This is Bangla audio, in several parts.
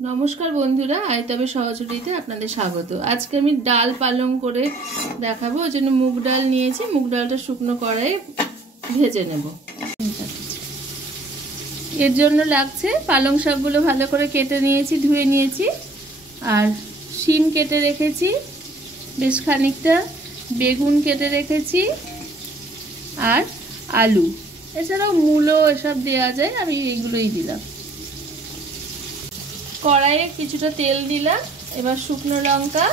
নমস্কার বন্ধুরা, আইতবে সহযোগিতাতে আপনাদের স্বাগত। আজকে আমি ডাল পালং করে দেখাবো। ওই জন্য মুগ ডাল নিয়েছি। মুগ ডালটা শুকনো কড়াইয়ে ভেজে নেব। এর জন্য লাগছে পালং শাকগুলো ভালো করে কেটে নিয়েছি, ধুয়ে নিয়েছি, আর শিম কেটে রেখেছি বেশ খানিকটা, বেগুন কেটে রেখেছি, আর আলু, এছাড়াও মূলো এসব দেওয়া যায়, আমি এইগুলোই দিলাম। কড়াইয়ে কিছুটা তেল দিলাম, এবার শুকনো লঙ্কা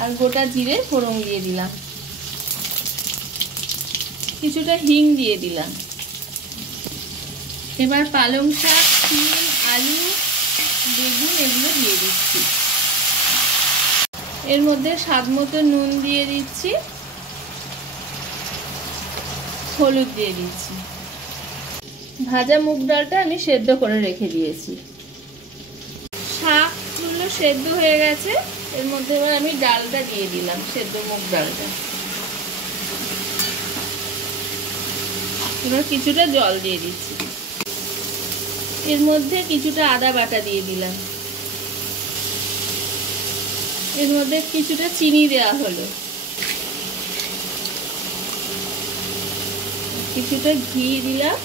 আর গোটা জিরে ফোড়ন দিয়ে দিলাম, কিছুটা হিং দিয়ে দিলাম। এবার পালং শাক, শিম, আলু, বেগুন এগুলো দিয়ে দিচ্ছি। এর মধ্যে স্বাদ মতো নুন দিয়ে দিচ্ছি, হলুদ দিয়ে দিচ্ছি। ভাজা মুগ ডালটা আমি সেদ্ধ করে রেখে দিয়েছি। শাকগুলো সেদ্ধ হয়ে গেছে, এর মধ্যে এবার আমি ডালটা দিয়ে দিলাম, সেদ্ধ মুগ ডালটা। এবার কিছুটা জল দিয়ে দিচ্ছি। এর মধ্যে কিছুটা আদা বাটা দিয়ে দিলাম। এর মধ্যে কিছুটা চিনি দেওয়া হলো, কিছুটা ঘি দিলাম।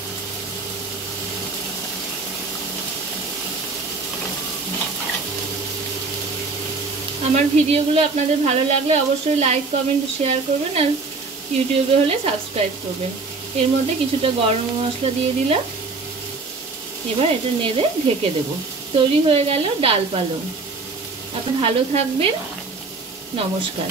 আমার ভিডিওগুলো আপনাদের ভালো লাগলে অবশ্যই লাইক, কমেন্ট, শেয়ার করবেন, আর ইউটিউবে হলে সাবস্ক্রাইব করবেন। এর মধ্যে কিছুটা গরম মশলা দিয়ে দিলাম। এবার এটা নেড়ে ঢেকে দেব। তৈরি হয়ে গেল ডাল পালং। আপনি ভালো থাকবেন। নমস্কার।